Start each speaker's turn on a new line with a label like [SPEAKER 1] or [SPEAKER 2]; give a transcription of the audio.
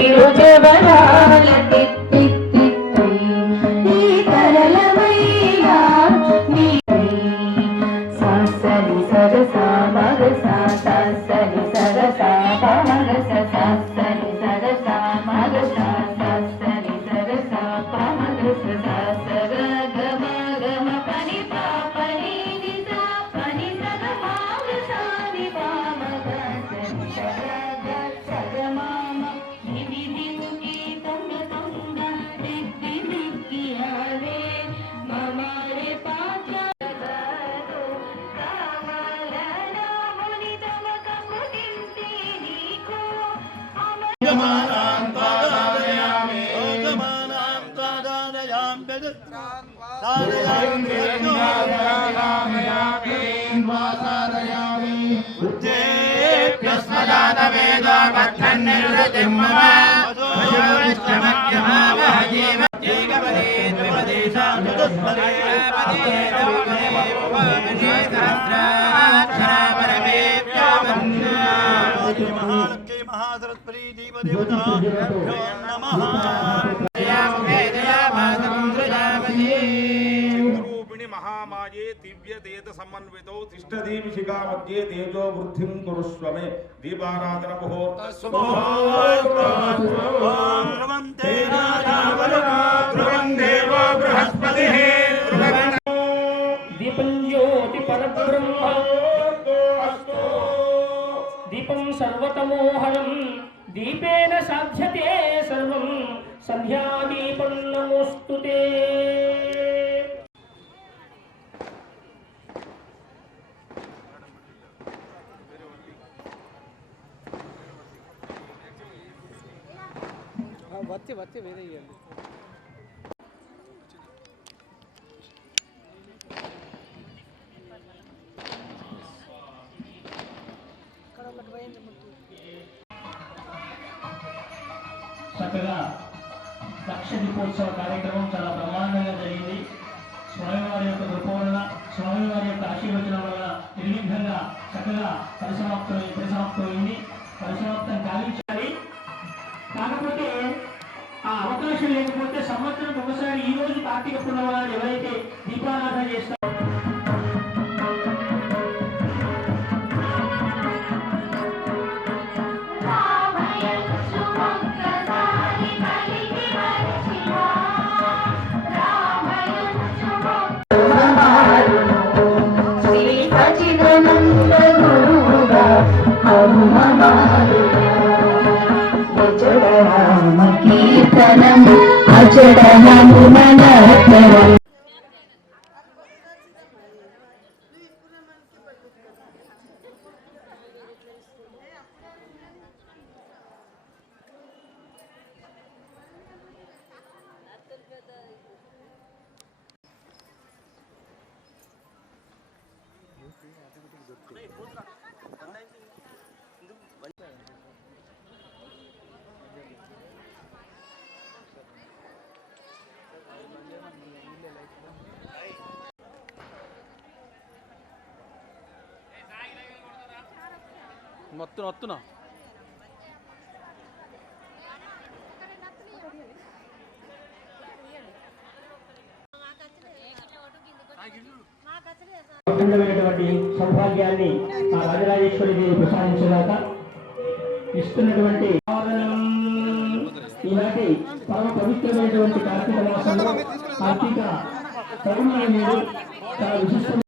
[SPEAKER 1] తిరుజవరాల తిత్తిత్తిత్తి. ఈ తరళమైన నీ సాసరి సరస
[SPEAKER 2] మహాలక్ష్మీ మహాసరస్వతి దీపదేవతా నమః
[SPEAKER 3] समाजे दिव्यतेत समन्वितौ तिष्ठदीं
[SPEAKER 2] शिखा मध्ये तेजो वृद्धिं
[SPEAKER 4] कुरुष्व मे दीपाराधन बृहस्पतिः दीपं ज्योतिपरब्रह्म दीपं सर्वतमोहरं दीपेन साध्य
[SPEAKER 5] వచ్చి వచ్చి వేరే ఇవ్వండి
[SPEAKER 4] చక్కగా లక్ష దీపోత్సవ కార్యక్రమం చాలా బ్రహ్మాండంగా జరిగింది. చక్కగా పరిసమాప్తం పరిసమాప్తమైంది పరిసమాప్తం కావించాలి కాకపోతే ఆ అవకాశం లేకపోతే సంవత్సరం ఒకసారి ఈ రోజు కార్తీక పున్నమనాడు ఎవరైతే దీపారాధన చేస్తారో
[SPEAKER 1] హనుమమారుగా అచడ రామ కీర్తనం అచడ
[SPEAKER 5] మొత్తం వస్తున్నా.
[SPEAKER 4] అఖండమైనటువంటి సౌభాగ్యాన్ని ఆ రాజరాజేశ్వరికి ప్రసాదించగాక ఇస్తున్నటువంటి ఈనాటి పరమ పవిత్రమైనటువంటి కార్తీక మాసంలో కార్తీక పౌర్ణమి నేడు చాలా విశిష్టమైన